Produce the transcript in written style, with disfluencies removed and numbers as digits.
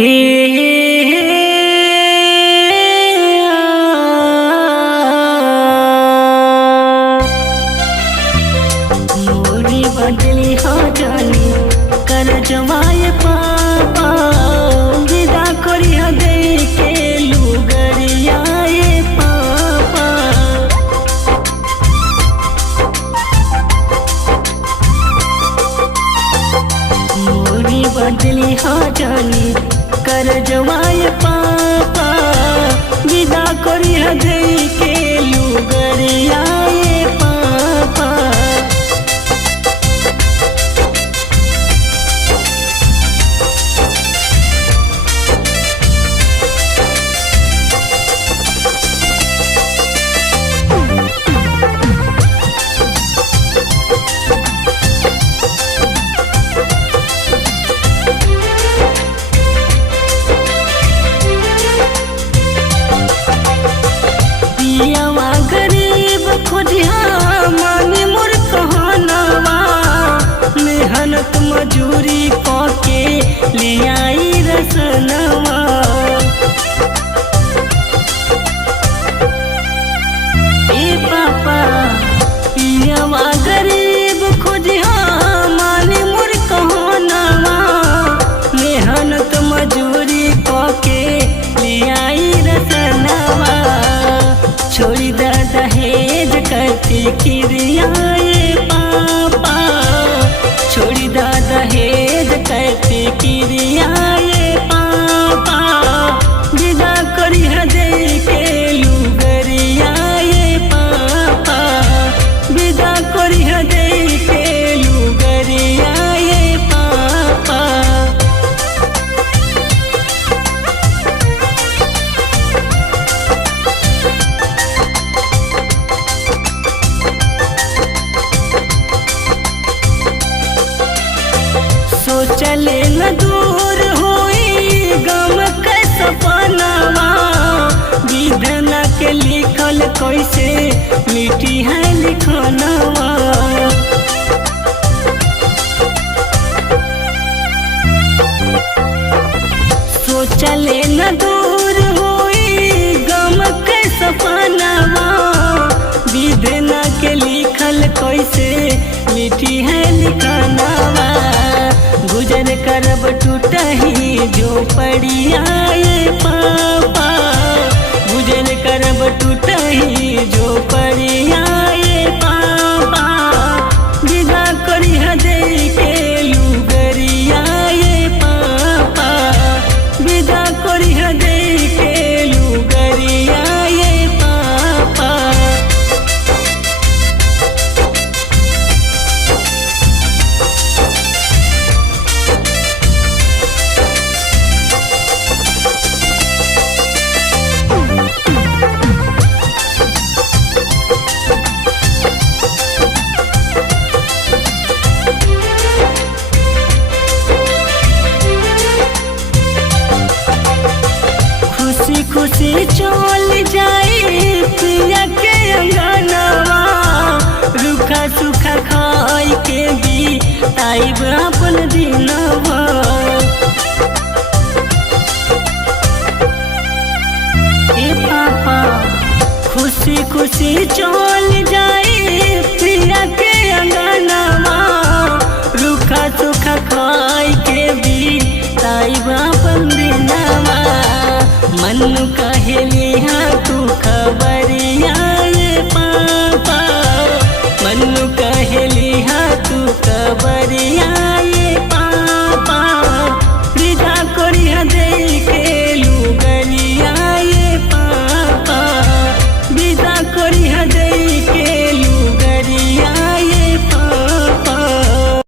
हे मोरी बदली हो जानी कर जमाए पापा विदा करिया दे के लुगरियाए पापा मोरी बदली हो जानी कर जमाए पापा विदा करिया दे के लुगरियाए पापा गरीब खुदिया मानी मोर कहनवा मेहनत मजूरी के ले आई रसनवा ए पापा पियवा गरीब खुदिया मानी मोर कहनवा मेहनत मजूरी के ले आई रसनवा छोड़ी दा दहेज करती किरियाए पापा छोड़ी दा दहेज करती किरियाए पापा विदा करिया दे के लुगरियाए पापा विदा करिया दे के लुगरियाए पापा चले न दूर होई गम के सपनावा विधना के लिखल कैसे मिठी है लिखनवा सोचले न दूर होई गम के सपनावा विधना के लिखल कैसे मिठी है लिखनवा गुजर करब टूटही जो पड़ियाए पापा गुजर करब टूटही जो पड़ियाए पापा विदा करिया दे के लुगरियाए पापा विदा करिया दे के लुगरियाए पापा खुशी चल जाई पिया के अंगनवा रूखा सूखा खाई के भी आइब अपन दिनवा ए पापा खुशी खुशी चल जाई पिया के अंगनवा रूखा सूखा खाई के भी आइब अपन दिनवा मन कहेली हाँ तू खबर